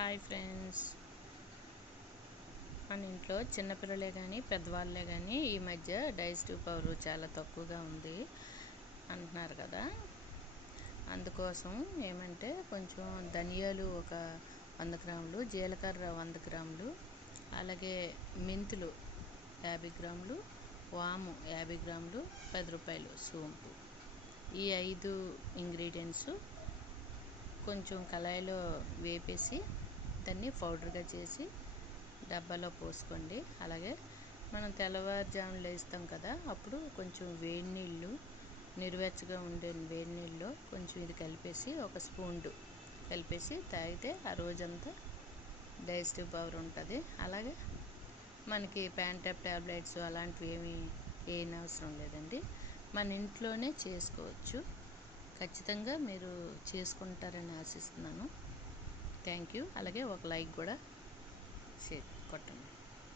Hi friends, మన ఇంట్లో చిన్నపిల్లలే కానీ పెద్దవాళ్ళే కానీ ఈ మధ్య డైజెస్టివ్ పవర్ చాలా తక్కువగా ఉంది అంటున్నారు కదా. అందుకోసం ఏమంటే కొంచెం ధనియాలు ఒక 100 గ్రాములు, జీలకర్ర 100 గ్రాములు, అలాగే మెంతులు 50 గ్రాములు, వాము 50 గ్రాములు, 10 రూపాయలు సోంపు, ఈ 5 ఇంగ్రీడియంట్స్ కొంచెం కళాయిలో వేపేసి దాన్ని పౌడర్గా చేసి డబ్బాలో పోసుకోండి. అలాగే మనం తెల్లవారుజామున లేస్తాం కదా, అప్పుడు కొంచెం వేడి నీళ్ళు, నిరువెచ్చగా ఉండే వేడి నీళ్ళలో కొంచెం ఇది కలిపేసి ఒక స్పూన్ కలిపేసి తాగితే ఆ రోజంతా డైజెస్టివ్ పవర్ ఉంటుంది. అలాగే మనకి ప్యాంటాప్ ట్యాబ్లెట్స్ అలాంటివి ఏం అవసరం లేదండి, మన ఇంట్లోనే చేసుకోవచ్చు. ఖచ్చితంగా మీరు చేసుకుంటారని ఆశిస్తున్నాను. Thank you. అలాగే ఒక లైక్ కూడా కొట్టండి.